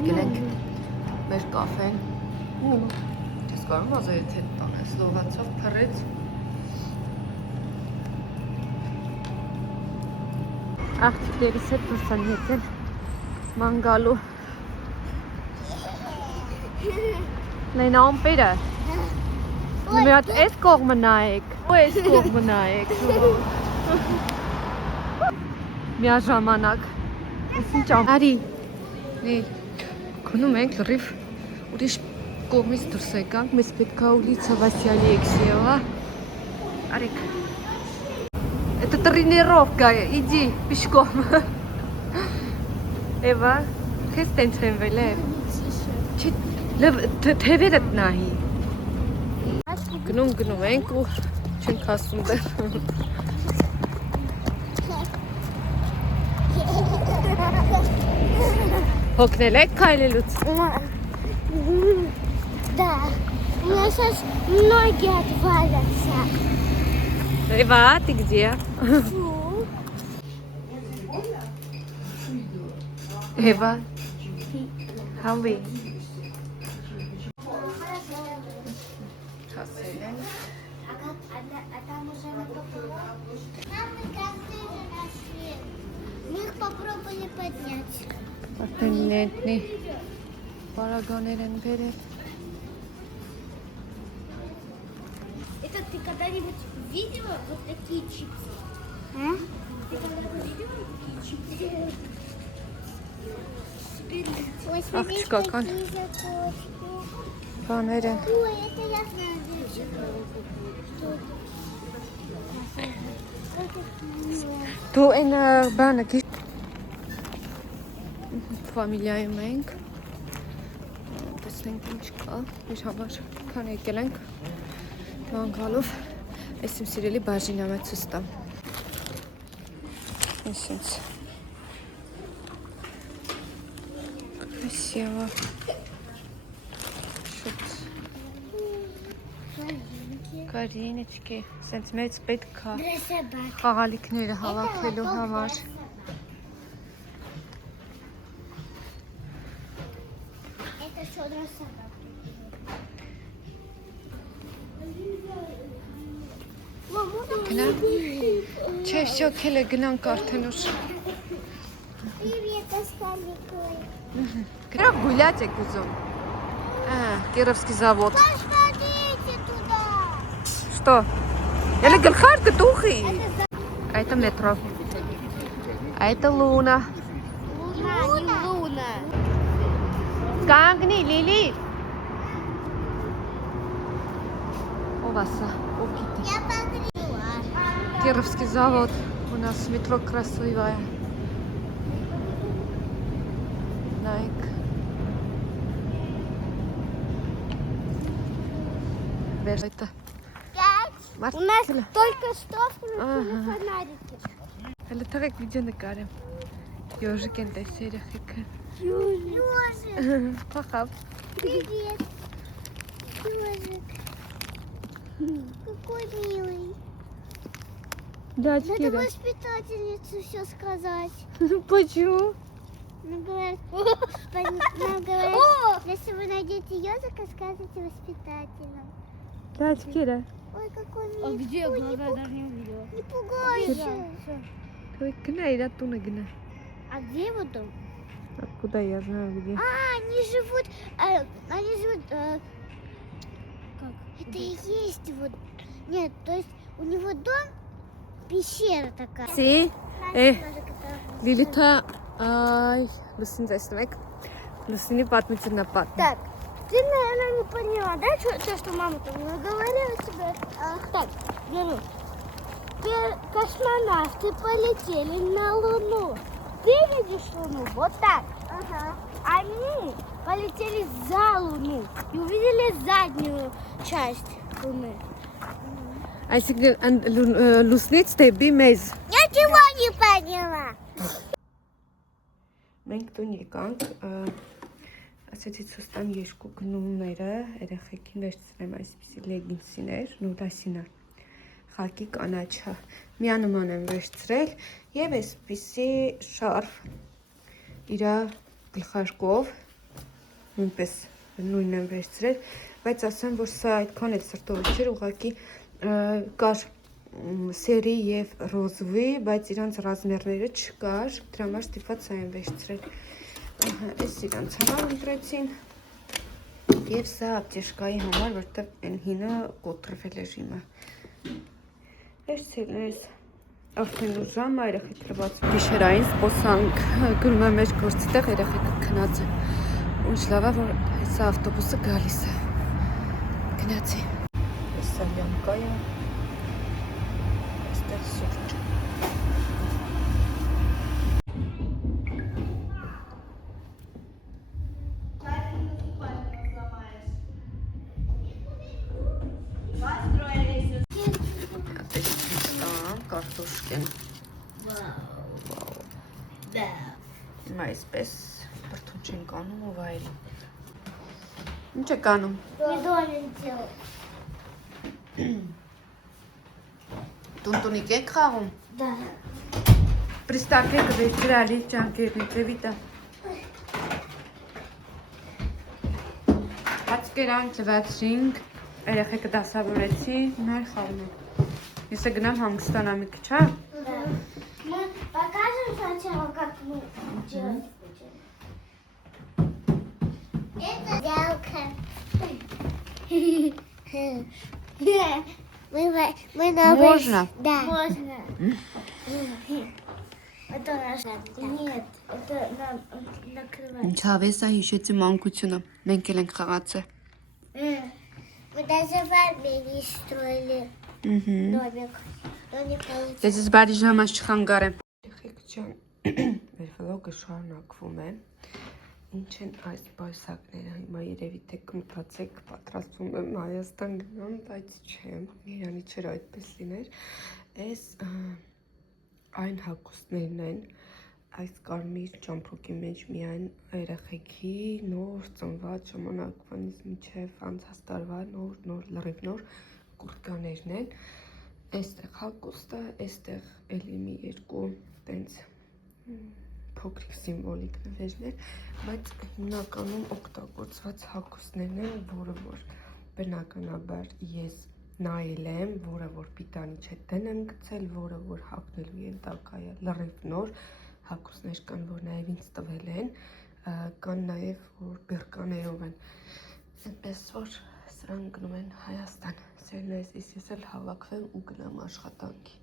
եկել ենք մեր կաֆեն։ Ես կարում ազայդ հետ տանես, լողացավ, փռեց։ Աղջիկներիս հետ դուրս են եկել ման գալու։ Նայն ամպերը։ Մի հատ էս կողմը նայեք, ու էս կողմը նայեք։ Միաժամանակ։ Ես ինչ ամ։ Արի։ Գնում ենք լրիվ ուրիշ կողմից դուրս եկանք, մեզ պետք է ուլիցա Վասիլի Ալեքսեևա։ Արեք։ Это тренировка, иди пешком. Էվա, քեզ տենց եմ վել է։ Թևերդ նահի։ Գնում ենք ու չենք հասնում դեռ։ Հոգնել եք քայլելուց։ Да. У меня сейчас ноги отвалятся. Эва, ты где? Фу. Эва, Хави. А там уже мы попробовали. Самые красивые нашли. Мы их попробовали поднять. Արտենետնի պարագաներ են բերել։ Это ты когда-нибудь видела вот такие чипсы? А? Ты когда-нибудь видела такие чипсы? Ой, смотри, какой. какие закотики. Բաներ են։ Ой, это я знаю, девочек. Դու այն բանը գիշ ֆամիլիայում ենք։ Տեսնենք ինչ կա։ Իր համար քան եկել ենք մանգալով այս իմ սիրելի բաժինամը ցույց տամ։ Այսինքն Красиво։ Շուտ կարինիչկի, սենց մեծ պետք է Для собак. խաղալիքները հավաքվելու համար։ Это что для собак? Գնա։ Չէ, շոքել է գնանք արդեն ուշ։ Привет, Оскаликой. Գրավ գուլյաց եք ուզում։ Кировский завод։ Посмотрите туда. Что? Или гальхарка тухи? А это метро. А это Луна. Луна, не Луна. Кангни, Лили. У вас, Я погрела. Кировский завод. У нас метро красивое. Nike. Это. У нас только что включили фонарики. Hele tarek video nekarim. Ёжик энтэй сериях их. Ёжик. Пахав. Привет. Ёжик. Какой милый. Да, Надо Кира. воспитательнице все сказать. Почему? Нам говорят, если вы найдете ежика, скажите воспитателям. Да, Кира. Ой, какой милый. А где? Ой, Глаза я даже не увидела. не пугайся. Ой, гна, ида ту гна. А где его дом? Откуда я знаю где? Они живут, Как? это и есть вот, нет, то есть у него дом, пещера такая. Си. Лилита, ай, Лусин засновек. Лусини պատմություն на пат. Так, ты, наверное, не поняла, да, то, что мама там говорила тебе? Так, держи. Космонавты полетели на Луну. Ты видишь Луну? Вот так. Ага. Они полетели за Луну и увидели заднюю часть Луны. Այսինքն լուսնից դեպի մեզ։ Ничего не поняла. Մենք տուն եկանք, ասեցի ցույց տամ երկու գնումները, երեխեքին վերցրեմ այսպիսի լեգինսիներ, նուդասինը, խակի կանաչը, միանման եմ վերցրել եւ այսպիսի շարֆ իր գլխարկով, նույնպես նույնն եմ վերցրել, բայց ասեմ, որ սա այդքան էլ սրտովի չէր, ուղղակի կար սերի եւ ռոզվի, բայց իրանց ռազմերները չկար, դրա համար ստիպված սա եմ վերցրել։ Այս իրանց համար ընտրեցին եւ սա ապտեշկայի համար, որտեղ այն հինը կոտրվել էր իմը։ Վերցրել ես արդեն ուժամը, երեխեք լված գիշերային սպոսանք գնում է մեր գործի տեղ, երեխեքը քնած են։ Ինչ լավ է, որ հեսա ավտոբուսը գալիս է։ Գնացի։ Հեսա լյամկայը, այստեղ սուրճ։ Կարտոշկեն։ Հիմա այսպես բրդուն չենք անում ու վայելում։ Ինչ եք անում։ Տունտունիկ եք խաղում։ Պրիստակեք վերցրալի ճանկերնիցե վիտա։ Հացկերան ծվացրինք, երեխեքը դասավորեցի, նայ խաղում ենք։ Ես գնամ հանգստանամ մի քիչ, հա։ Мы покажем сначала, как мы делаем. Это ялка. Мы на Можно? Да. Можно. Это наш. Нет, это накрывать. Ինչավ է սա հիշեցի մանկությունը, մենք էլ ենք խաղացել։ Мы даже в Армении строили домик. Но не получилось. Ես բարի ժամանց չխանգարեմ։ Երեխեք ջան, մեր վլոգը շարունակվում է։ Ինչ են այս պայսակները, հիմա երևի թե կմտածեք, պատրաստվում եմ Հայաստան գնամ, բայց չեմ, Իրանի չէր այդպես լիներ։ Այս այն հագուստներն են, այս կարմիր ճամփրուկի մեջ միայն երեխեքի նոր ծնված ժամանակվանից մինչև անցած տարվա նոր լրիվ նոր կուրտկաներն են։ Այստեղ հագուստը, այստեղ էլի մի երկու տենց փոքրիկ սիմվոլիկ նվերներ, բայց հիմնականում օգտագործված հագուստներն են, որը որ բնականաբար ես նայել եմ, որը որ պիտանի չէ դեն եմ գցել, որը որ հագնելու ենթակա է լրիվ նոր հագուստներ կան, որ նաև ինձ տվել են, կան նաև որ բերկաներով են, այնպես որ սրանք գնում են Հայաստան, սերնայս ես էլ հավաքվեմ ու գնամ աշխատանքի։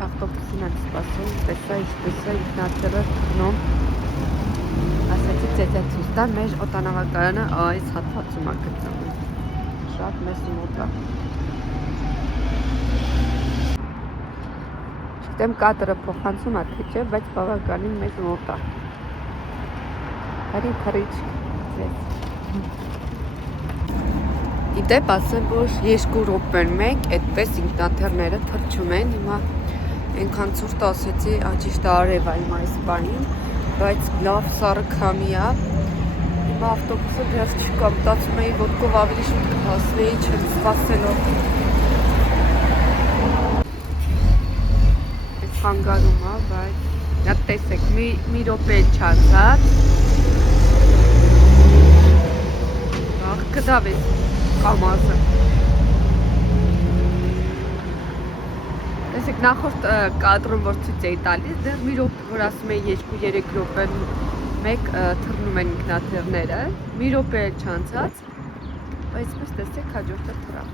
Ավտոբուսին եմ սպասում, տեսա ինչպես է ինքնաթիռը գնում, ասեցի ծեծեցուց տան, մեր օդանավակայանը այս հատվածում է գտնվում, շատ մեզ մոտ է։ Չգիտեմ կադրը փոխանցում է թե չէ, բայց բավականին մեզ մոտ է։ Հարի թռիչ ձեզ։ Իդեպ ասեմ, որ 2 րոպեն մեկ այդպես ինքնաթիռները թռչում են, հիմա այնքան ցուրտ ասեցի, ճիշտ արև է հիմա այս բանին, բայց լավ սառը քամի է։ Հիմա ավտոբուսը դեռ չկա, մտածում էի ոտքով ավելի շուտ կհասնեի, չեմ սպասելով։ Այս խանգարում է, բայց նա տեսեք, մի րոպե չանցած։ Ախ, կդավեց կամազը։ Տեսեք, նախորդ կադրում, որ ցույց էի տալիս, դեռ մի րոպե, որ ասում էի 2-3 րոպեն մեկ թռնում են ինքնաթիռները, մի րոպե չանցած, բայց պես տեսեք, հաջորդը թռա։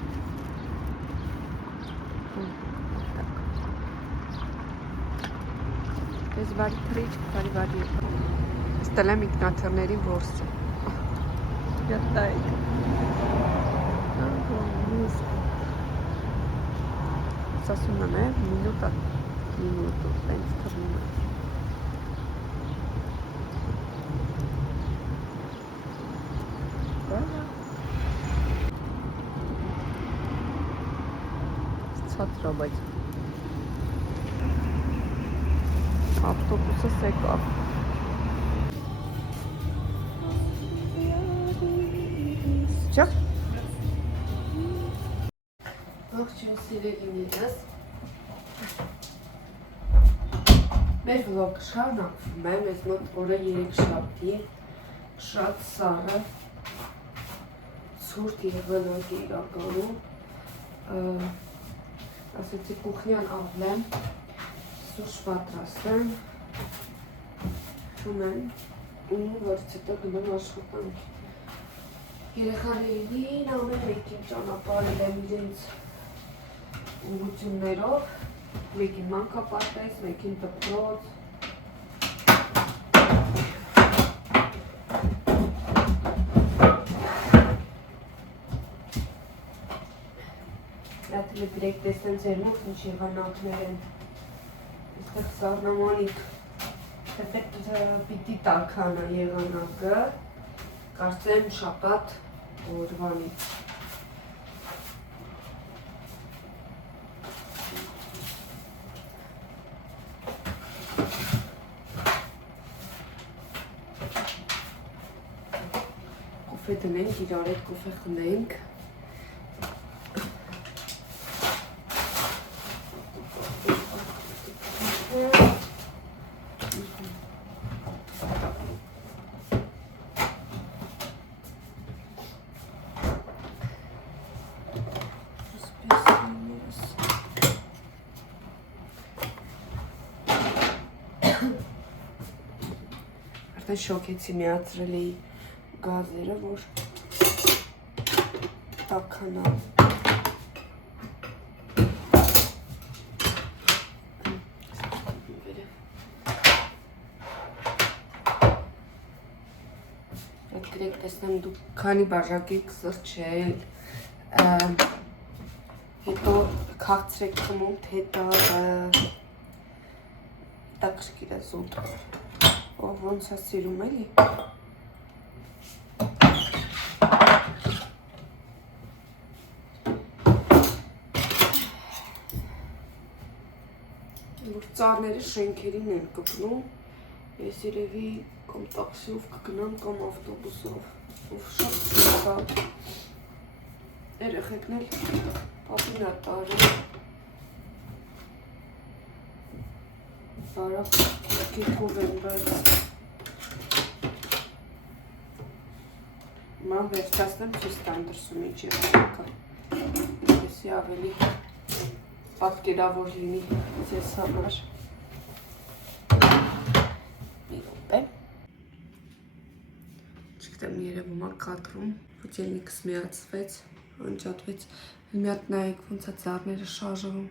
Ես բարի թռիչ, բարի։ Ստել եմ ինքնաթիռների որսը։ Յատայք։ Ասում եմ, մինուտա, տենց թռնում է։ Ցածր է, բայց ավտոբուսը սեկավ։ Չա։ Ողջույն սիրելիներս։ Մեր վլոգը շարունակվում է, մեզ մոտ օրը 3 շաբթի, շատ սառը, ցուրտ եւ բնակ է իրականում։ Ասեցի կուխնյան ավլեմ, սուրճ պատրաստեմ, ունեմ ու որից հետո գնում աշխատանք։ Երեխաներին ամեն մեկին ճանապարհել եմ իրենց ուղղություններով, մեկին մանկապարտեզ, մեկին դպրոց։ Դատել գրեք տեսնեմ ձեր մոտ ինչ եղանակներ են, այստեղ սառնամանիք, թեպետ պիտի տաքանա եղանակը, կարծեմ շաբաթ օրվանից։ Կոֆե դնենք, իրար հետ կոֆե խմենք։ Արդեն շոքեցի միացրել էի գազերը, որ տաքանա։ Այդ գրեք տեսնեմ դուք քանի բաժակի կսրճել, հետո քաղցրեք խմում, թե տակշկիր է զուտ, ով ոնց է սիրում էլի։ Որ ծառները շենքերին են կպնում, ես երևի կամ տաքսիով կգնամ կամ ավտոբուսով, ով շատ սիրկա, երեխեքն էլ պապին է տարել, բարակ կերկով են բայց, ման վերջացնեմ չես տան դրսում ինչ եղանակա, եսի ավելի պատկերավոր լինի ձեզ համար։ Մի րոպե։ Չգիտեմ երևում է կադրում, հոթելնիկս միացվեց, անջատվեց, մի հատ նայեք ոնց է ծառները շարժվում։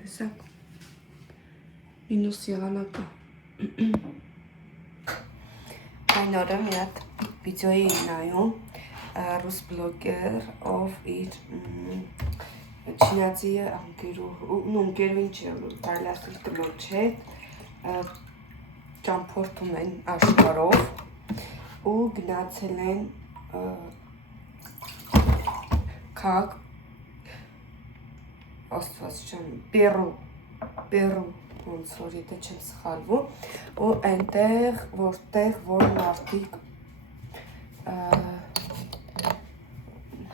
Տեսակ, մինուս եղանակը։ Այն օրը մի հատ վիդեո էի նայում, ռուս բլոգեր, ով իր չինացի ընկերուհին չէ, կարելի ասել կնոջ հետ ճամփորդում են աշխարհով ու գնացել են քաղաք Աստված ջան, Պերու ոնց որ եթե չեմ սխալվում ու այնտեղ որտեղ որ մարդիկ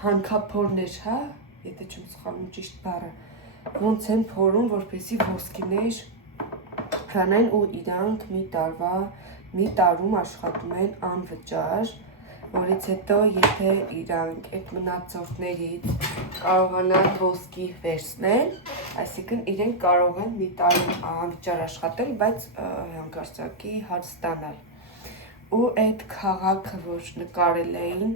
հանքափորներ, հա, եթե չեմ սխալվում ճիշտ բառը, ոնց են փորում, որպեսզի ոսկիներ հրանեն ու իրանք մի տարում աշխատում են անվճար, որից հետո եթե իրանք այդ մնացորդներից կարողանան ոսկի վերցնել, այսինքն իրենք կարող են մի տարում անվճար աշխատել, բայց հանկարծակի հարց ստանալ։ Ու այդ քաղաքը, որ նկարել էին,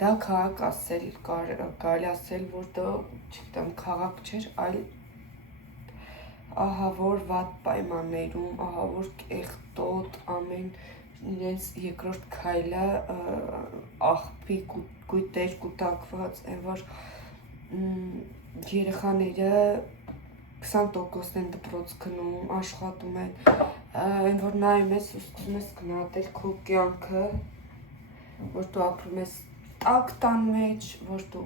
դա քաղաք ասել, կարելի ասել, որ դա, չգիտեմ, քաղաք չէր, այլ ահավոր վատ պայմաններում, ահավոր կեղտոտ, ամեն իրենց երկրորդ քայլը աղբի կույտեր կուտակված, այն որ երեխաները 20% են դպրոց գնում, աշխատում են, այն որ նայում ես ու սկսում ես գնահատել քո կյանքը, որ դու ապրում ես տաք տան մեջ, որ դու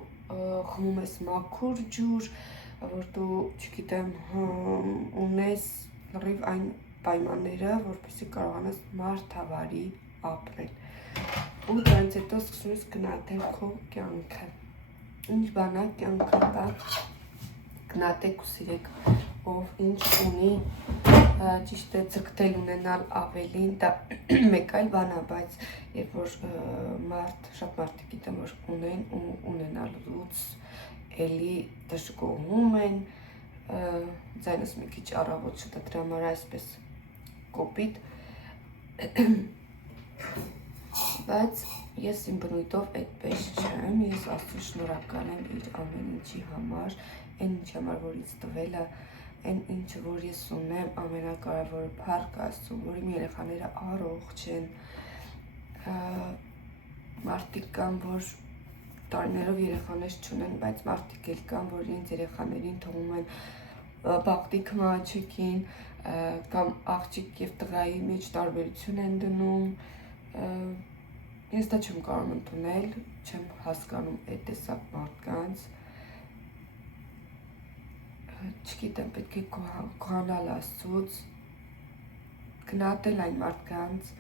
խմում ես մաքուր ջուր, որ դու, չգիտեմ, ունես լրիվ այն պայմանները, որպեսզի կարողանաս մարդավարի ապրել։ Ու դրանից հետո սկսում ես գնահատել քո կյանքը։ Ինչ բան է կյանքը դա, գնահատեք ու սիրեք, ով ինչ ունի, ճիշտ է ձգտել ունենալ ավելին, դա մեկ այլ բան է, բայց երբ որ շատ մարդիկ գիտեմ, որ ունեն ու ունենալուց էլի դժգոհում են, ձայնս մի քիչ առավոտ չտա, դրա համար այսպես կոպիտ, բայց ես իմ բնույթով այդպես չեմ, ես Աստծուն շնորհակալ եմ իր ամեն ինչի համար, այն ինչ համար, որ ինձ տվել է, այն ինչը, որ ես ունեմ, ամենակարևորը փառք Աստծուն, որ իմ երեխաները առողջ են, մարդիկ կան, որ տարիներով երեխաներ չունեն, բայց մարդիկ էլ կան, որ իրենց երեխաներին թողում են բաղտիկ մաչիկին, կամ աղջիկ և տղայի մեջ տարբերություն են դնում, ես դա չեմ կարող ընդունել, չեմ հասկանում այդ տեսակ մարդկանց, չգիտեմ, պետք է գոհանալ Աստծուց, գնահատել այն մարդկանց,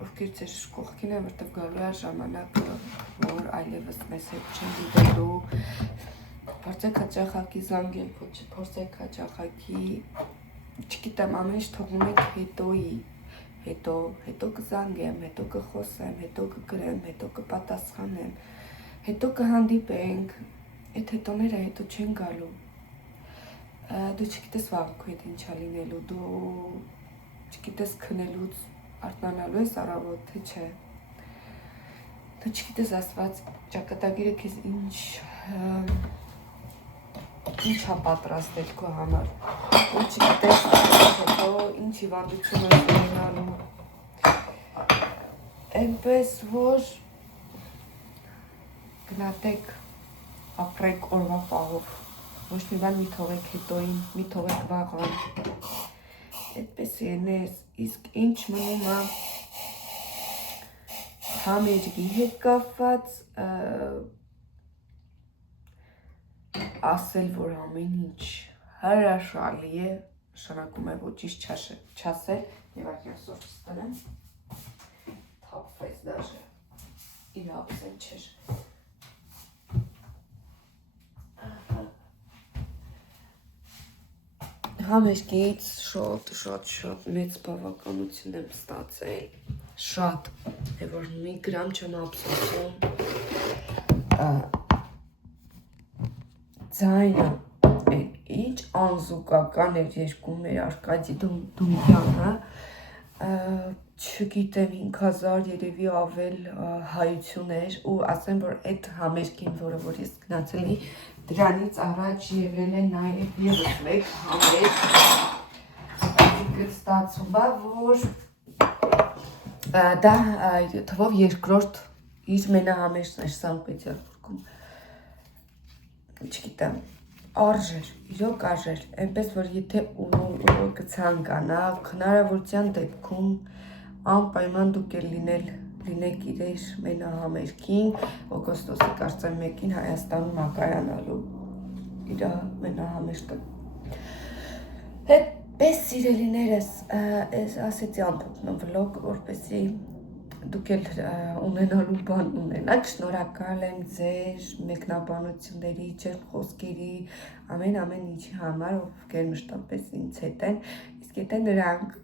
ովքեր ձեր կողքին են, որտև գալու է ժամանակը, որ այլևս մեզ հետ չեն լինելու, փորձեք հաճախակի զանգել, փորձեք հաճախակի, չգիտեմ, ամեն ինչ թողնում եք հետոյի, հետո կզանգեմ, հետո կխոսեմ, հետո կգրեմ, հետո կպատասխանեմ, հետո կհանդիպենք, այդ հետոները հետո չեն գալու, դու չգիտես վաղը քո հետ ինչա լինելու, դու չգիտես քնելուց արթնանալու ես առավոտ, թե չէ, դու չգիտես Աստված ճակատագիրը քեզ ինչ ա պատրաստել քո համար, դու չգիտես հետո ինչ հիվանդություն ես ունենալու, այնպես որ գնահատեք, ապրեք օրվա պահով, ոչ մի բան մի թողեք հետոյին, մի թողեք վաղան, այդպես ենես, իսկ ինչ մնում է համերգի հետ կապված, ասել, որ ամեն ինչ հրաշալի է, նշանակում է ոչինչ չասել, և այսօր չստանեմ, թափվեց դաժե, իր ապսեն չեր, համերգից շատ մեծ բավականություն եմ ստացել, շատ, և որ մի գրամ չեմ ափսոսում, ձայնը, ինչ անզուգական էր երկում մեր Արկադի Դումյանը, չգիտեմ 5000 երևի ավել հայություն էր ու ասեմ, որ այդ համերգին, որ ես գնացել էի, դրանից առաջ եղել է նաև ևս մեկ համերգ ստացում բա, որ դա թվով երկրորդ իր մենահամերգն էր Սանկտ Պետերբուրգում, չգիտեմ, արժեր, իրոք արժեր, այնպես որ եթե կցանկանաք, հնարավորության դեպքում անպայման դուք էլ լինեք իրեր մենահամերգին, օգոստոսի կարծեմ 1-ին Հայաստանում ակայանալու իր մենահամերգը։ Հետպես սիրելիներս, ասեցի ամփոփում վլոգ, որպեսզի դուք էլ ունենալու բան ունենաք, շնորհակալ եմ ձեր մեկնաբանությունների, ձեր խոսքերի, ամեն ինչի համար, ովքեր մշտապես ինձ հետ են, իսկ եթե նրանք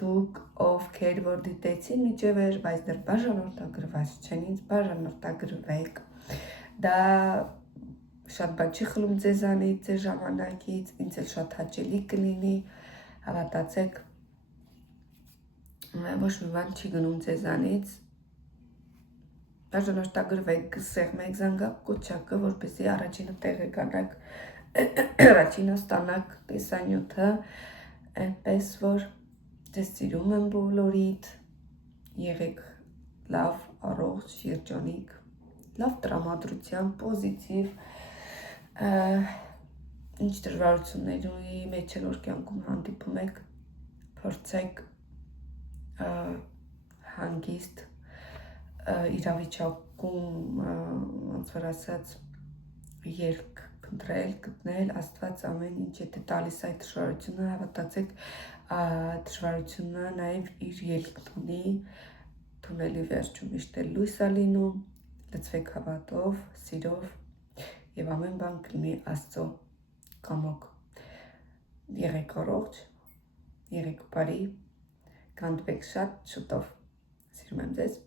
դուք ովքեր որ դիտեցին միջևեր, բայց դեռ բաժանորդագրված չեն, ինձ բաժանորդագրվեք, դա շատ բան չի խլում ձեզանից, ձեր ժամանակից, ինձ էլ շատ հաճելի կլինի, հավատացեք, ոչ մի բան չի գնում ձեզանից, բաժանորդագրվեք, սեղմեք զանգակոչակը, որպեսզի առաջինը տեղը գանաք, առաջինը ստանաք տեսանյութը, այնպես որ ձեզ սիրում եմ բոլորիդ, եղեք լավ, առողջ, երջանիկ, լավ տրամադրության, պոզիտիվ, ինչ դժվարությունների մեջ էլ որ կյանքում հանդիպում եք, փորձեք հանգիստ իրավիճակում ոնց որ ասած երկ փնտրել, գտնել, Աստված ամեն ինչ եթե տալիս այդ դժվարությունը, հավատացեք, դժվարությունը նաև իր ելքն ունի, թունելի վերջում միշտ էլ լույս է լինում, լցվեք հավատով, սիրով և ամեն բան կլինի Աստծո կամոք։ Եղեք առողջ, եղեք բարի, կհանդիպենք շատ շուտով։ Սիրում եմ ձեզ։